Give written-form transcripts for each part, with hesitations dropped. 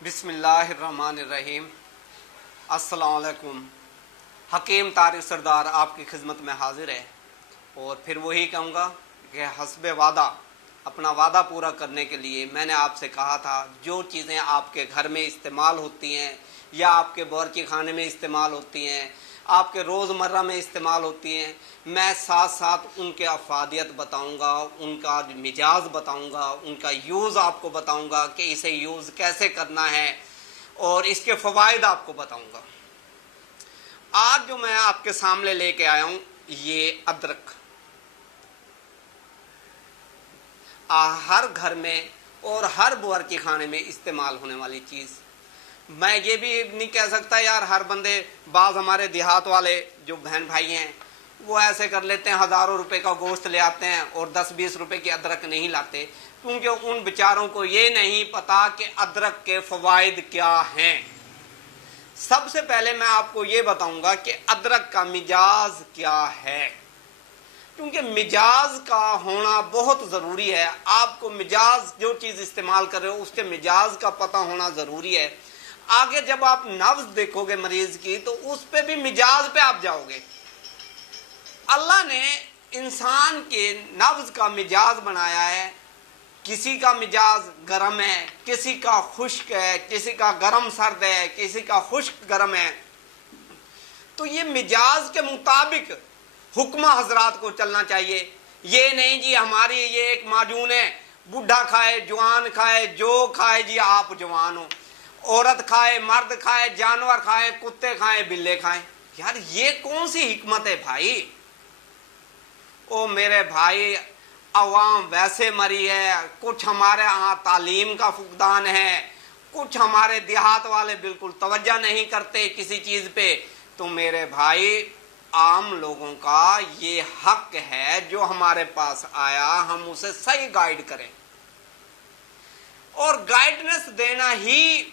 بسم اللہ الرحمن الرحیم۔ السلام علیکم۔ حکیم طارق سردار آپ کی خدمت میں حاضر ہے، اور پھر وہی کہوں گا کہ حسب وعدہ، اپنا وعدہ پورا کرنے کے لیے میں نے آپ سے کہا تھا جو چیزیں آپ کے گھر میں استعمال ہوتی ہیں یا آپ کے باورچی خانے میں استعمال ہوتی ہیں، آپ کے روزمرہ میں استعمال ہوتی ہیں، میں ساتھ ساتھ ان کے افادیت بتاؤں گا، ان کا مجاز بتاؤں گا، ان کا یوز آپ کو بتاؤں گا کہ اسے یوز کیسے کرنا ہے، اور اس کے فوائد آپ کو بتاؤں گا۔ آج جو میں آپ کے سامنے لے کے آیا ہوں یہ ادرک، ہر گھر میں اور ہر باورچی خانے میں استعمال ہونے والی چیز۔ میں یہ بھی نہیں کہہ سکتا یار ہر بندے، بعض ہمارے دیہات والے جو بہن بھائی ہیں وہ ایسے کر لیتے ہیں، ہزاروں روپے کا گوشت لے آتے ہیں اور 10-20 روپے کی ادرک نہیں لاتے، کیونکہ ان بیچاروں کو یہ نہیں پتا کہ ادرک کے فوائد کیا ہیں۔ سب سے پہلے میں آپ کو یہ بتاؤں گا کہ ادرک کا مجاز کیا ہے، کیونکہ مجاز کا ہونا بہت ضروری ہے۔ آپ کو مجاز، جو چیز استعمال کر رہے ہو اس کے مجاز کا پتہ ہونا ضروری ہے۔ آگے جب آپ نبض دیکھو گے مریض کی تو اس پہ بھی مجاز پہ آپ جاؤ گے۔ اللہ نے انسان کے نبض کا مجاز بنایا ہے، کسی کا مجاز گرم ہے، کسی کا خشک ہے، کسی کا گرم سرد ہے، کسی کا خشک گرم ہے، تو یہ مجاز کے مطابق حکمہ حضرات کو چلنا چاہیے۔ یہ نہیں جی ہماری یہ ایک معجون ہے، بوڑھا کھائے جوان کھائے جو کھائے جی آپ جوان ہو، عورت کھائے مرد کھائے جانور کھائے کتے کھائیں بلے کھائیں۔ یار یہ کون سی حکمت ہے بھائی؟ او میرے بھائی، عوام ویسے مری ہے، کچھ ہمارے ہاں تعلیم کا فقدان ہے، کچھ ہمارے دیہات والے بالکل توجہ نہیں کرتے کسی چیز پہ، تو میرے بھائی عام لوگوں کا یہ حق ہے جو ہمارے پاس آیا ہم اسے صحیح گائیڈ کریں، اور گائیڈنس دینا ہی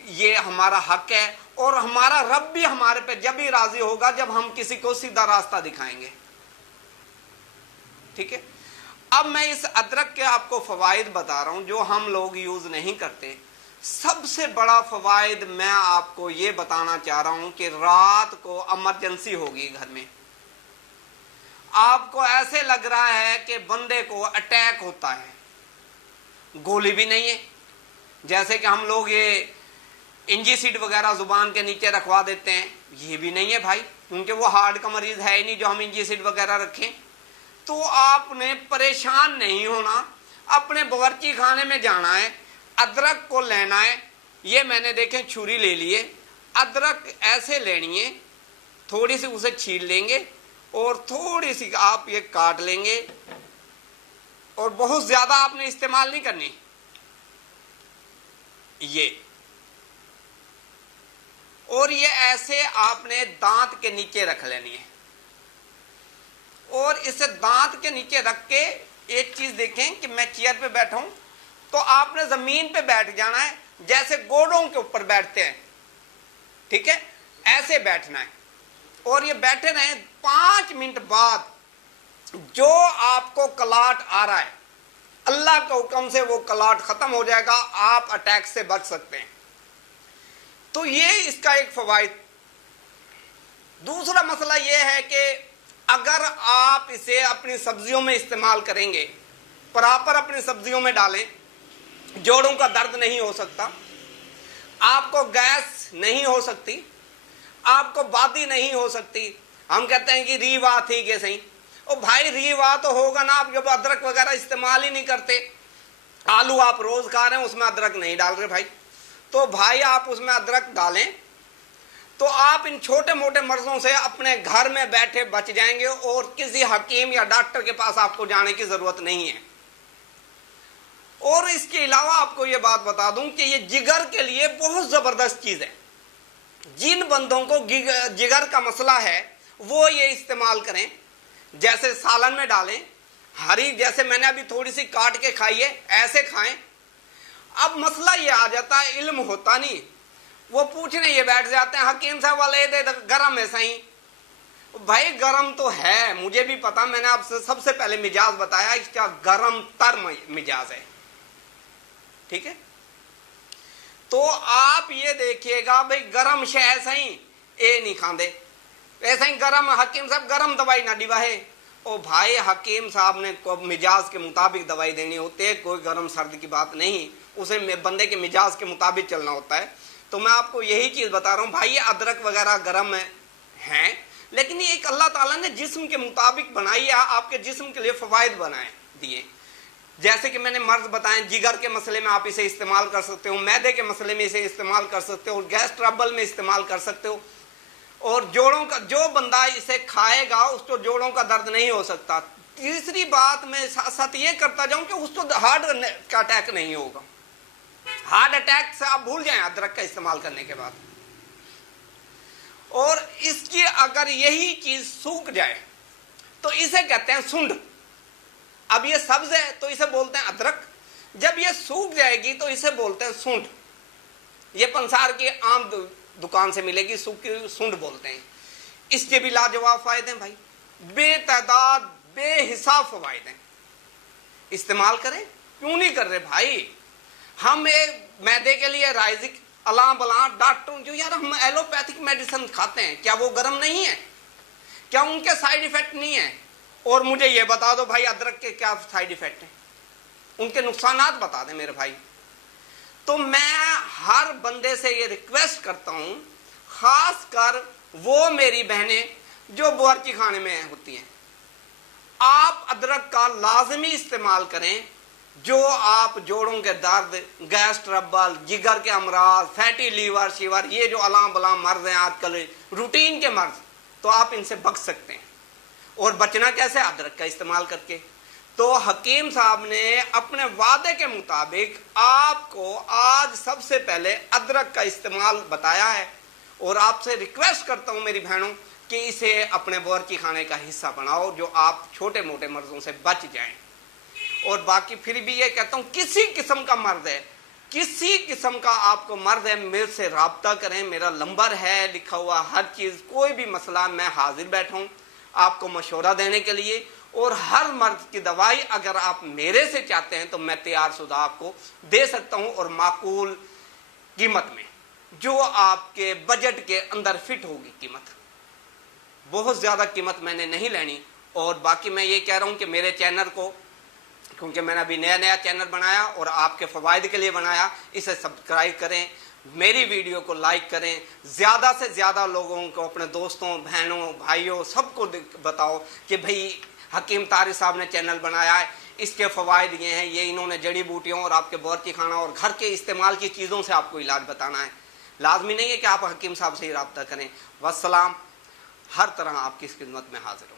یہ ہمارا حق ہے، اور ہمارا رب بھی ہمارے پہ جب ہی راضی ہوگا جب ہم کسی کو سیدھا راستہ دکھائیں گے۔ ٹھیک ہے، اب میں اس ادرک کے آپ کو فوائد بتا رہا ہوں جو ہم لوگ یوز نہیں کرتے۔ سب سے بڑا فوائد میں آپ کو یہ بتانا چاہ رہا ہوں کہ رات کو ایمرجنسی ہوگی گھر میں، آپ کو ایسے لگ رہا ہے کہ بندے کو اٹیک ہوتا ہے، گولی بھی نہیں ہے، جیسے کہ ہم لوگ یہ انجیسیڈ وغیرہ زبان کے نیچے رکھوا دیتے ہیں، یہ بھی نہیں ہے بھائی، کیونکہ وہ ہارٹ کا مریض ہے ہی نہیں جو ہم انجیسیڈ وغیرہ رکھیں۔ تو آپ نے پریشان نہیں ہونا، اپنے باورچی خانے میں جانا ہے، ادرک کو لینا ہے۔ یہ میں نے دیکھیں چھری لے لیے، ادرک ایسے لینی ہے، تھوڑی سی اسے چھیل لیں گے اور تھوڑی سی آپ یہ کاٹ لیں گے، اور بہت زیادہ آپ نے استعمال نہیں کرنی، یہ اور یہ ایسے آپ نے دانت کے نیچے رکھ لینی ہے، اور اسے دانت کے نیچے رکھ کے ایک چیز دیکھیں کہ میں چیئر پہ بیٹھا ہوں تو آپ نے زمین پہ بیٹھ جانا ہے جیسے گوڑوں کے اوپر بیٹھتے ہیں، ٹھیک ہے، ایسے بیٹھنا ہے، اور یہ بیٹھے رہیں۔ 5 منٹ بعد جو آپ کو کلاٹ آ رہا ہے اللہ کے حکم سے وہ کلاٹ ختم ہو جائے گا، آپ اٹیک سے بچ سکتے ہیں۔ تو یہ اس کا ایک فوائد۔ دوسرا مسئلہ یہ ہے کہ اگر آپ اسے اپنی سبزیوں میں استعمال کریں گے، پراپر اپنی سبزیوں میں ڈالیں، جوڑوں کا درد نہیں ہو سکتا، آپ کو گیس نہیں ہو سکتی، آپ کو بادی نہیں ہو سکتی۔ ہم کہتے ہیں کہ ریوا تھی کہ صحیح، او بھائی ریوا تو ہوگا نا، آپ جب ادرک وغیرہ استعمال ہی نہیں کرتے، آلو آپ روز کھا رہے ہیں اس میں ادرک نہیں ڈال رہے بھائی، تو بھائی آپ اس میں ادرک ڈالیں تو آپ ان چھوٹے موٹے مرضوں سے اپنے گھر میں بیٹھے بچ جائیں گے، اور کسی حکیم یا ڈاکٹر کے پاس آپ کو جانے کی ضرورت نہیں ہے۔ اور اس کے علاوہ آپ کو یہ بات بتا دوں کہ یہ جگر کے لیے بہت زبردست چیز ہے۔ جن بندوں کو جگر کا مسئلہ ہے وہ یہ استعمال کریں، جیسے سالن میں ڈالیں، ہری جیسے میں نے ابھی تھوڑی سی کاٹ کے کھائی ہے ایسے کھائیں۔ اب مسئلہ یہ آ جاتا ہے، علم ہوتا نہیں، وہ پوچھنے یہ بیٹھ جاتے ہیں حکیم صاحب والے دے گرم ہے صحیح۔ بھائی گرم تو ہے، مجھے بھی پتا، میں نے آپ سے سب سے پہلے مجاز بتایا، اس کا گرم تر مجاز ہے، ٹھیک ہے۔ تو آپ یہ دیکھیے گا بھائی گرم شے ایسا ہی اے نہیں کھاندے، ایسا ہی گرم حکیم صاحب گرم دوائی نہ ڈباہے، او بھائی حکیم صاحب نے مجاز کے مطابق دوائی دینی ہوتی ہے، کوئی گرم سرد کی بات نہیں، اسے بندے کے مجاز کے مطابق چلنا ہوتا ہے۔ تو میں آپ کو یہی چیز بتا رہا ہوں بھائی، یہ ادرک وغیرہ گرم ہیں لیکن یہ ایک اللہ تعالیٰ نے جسم کے مطابق بنائی ہے، آپ کے جسم کے لیے فوائد بنائے دیے، جیسے کہ میں نے مرض بتائیں، جگر کے مسئلے میں آپ اسے استعمال کر سکتے ہو، معدے کے مسئلے میں اسے استعمال کر سکتے ہو، گیس ٹربل میں استعمال کر سکتے ہو، اور جوڑوں کا جو بندہ اسے کھائے گا اس کو جوڑوں کا درد نہیں ہو سکتا۔ تیسری بات میں ساتھ ساتھ یہ کرتا جاؤں کہ اس کو ہارٹ کا اٹیک نہیں ہوگا، ہارٹ اٹیک سے آپ بھول جائیں ادرک کا استعمال کرنے کے بعد۔ اور اس کی اگر یہی چیز سوکھ جائے تو اسے کہتے ہیں سنڈ، اب یہ سبز ہے تو اسے بولتے ہیں ادرک، جب یہ سوکھ جائے گی تو اسے بولتے ہیں سونڈ، یہ پنسار کی عام دکان سے ملے گی، سوکھی سونڈ بولتے ہیں۔ اس کے بھی لاجواب فائدے ہیں بھائی، بے تعداد بے حساب فوائد ہیں، استعمال کریں، کیوں نہیں کر رہے بھائی؟ ہم ایک معدے کے لیے رائزک الاں بلاں ڈاکٹروں جو یار ہم ایلوپیتھک میڈیسن کھاتے ہیں، کیا وہ گرم نہیں ہے؟ کیا ان کے سائیڈ ایفیکٹ نہیں ہیں؟ اور مجھے یہ بتا دو بھائی ادرک کے کیا سائیڈ ایفیکٹ ہیں، ان کے نقصانات بتا دیں میرے بھائی۔ تو میں ہر بندے سے یہ ریکویسٹ کرتا ہوں، خاص کر وہ میری بہنیں جو باورچی خانے میں ہوتی ہیں، آپ ادرک کا لازمی استعمال کریں، جو آپ جوڑوں کے درد، گیس ٹربل، جگر کے امراض، فیٹی لیور شیور، یہ جو الاں بلاں مرض ہیں آج کل روٹین کے مرض، تو آپ ان سے بچ سکتے ہیں۔ اور بچنا کیسے؟ ادرک کا استعمال کر کے۔ تو حکیم صاحب نے اپنے وعدے کے مطابق آپ کو آج سب سے پہلے ادرک کا استعمال بتایا ہے، اور آپ سے ریکویسٹ کرتا ہوں میری بہنوں کہ اسے اپنے باورچی خانے کا حصہ بناؤ، جو آپ چھوٹے موٹے مرضوں سے بچ جائیں۔ اور باقی پھر بھی یہ کہتا ہوں، کسی قسم کا مرض ہے، کسی قسم کا آپ کو مرض ہے، میرے سے رابطہ کریں، میرا نمبر ہے لکھا ہوا، ہر چیز، کوئی بھی مسئلہ میں حاضر بیٹھا ہوں آپ کو مشورہ دینے کے لیے، اور ہر مرض کی دوائی اگر آپ میرے سے چاہتے ہیں تو میں تیار شدہ آپ کو دے سکتا ہوں، اور معقول قیمت میں، جو آپ کے بجٹ کے اندر فٹ ہوگی قیمت، بہت زیادہ قیمت میں نے نہیں لینی۔ اور باقی میں یہ کہہ رہا ہوں کہ میرے چینل کو، کیونکہ میں نے ابھی نیا چینل بنایا اور آپ کے فوائد کے لیے بنایا، اسے سبسکرائب کریں، میری ویڈیو کو لائک کریں، زیادہ سے زیادہ لوگوں کو، اپنے دوستوں، بہنوں، بھائیوں، سب کو بتاؤ کہ بھئی حکیم طارق صاحب نے چینل بنایا ہے، اس کے فوائد یہ ہیں، یہ انہوں نے جڑی بوٹیوں اور آپ کے باورچی خانہ اور گھر کے استعمال کی چیزوں سے آپ کو علاج بتانا ہے۔ لازمی نہیں ہے کہ آپ حکیم صاحب سے ہی رابطہ کریں۔ والسلام، ہر طرح آپ کی خدمت میں حاضر ہوں۔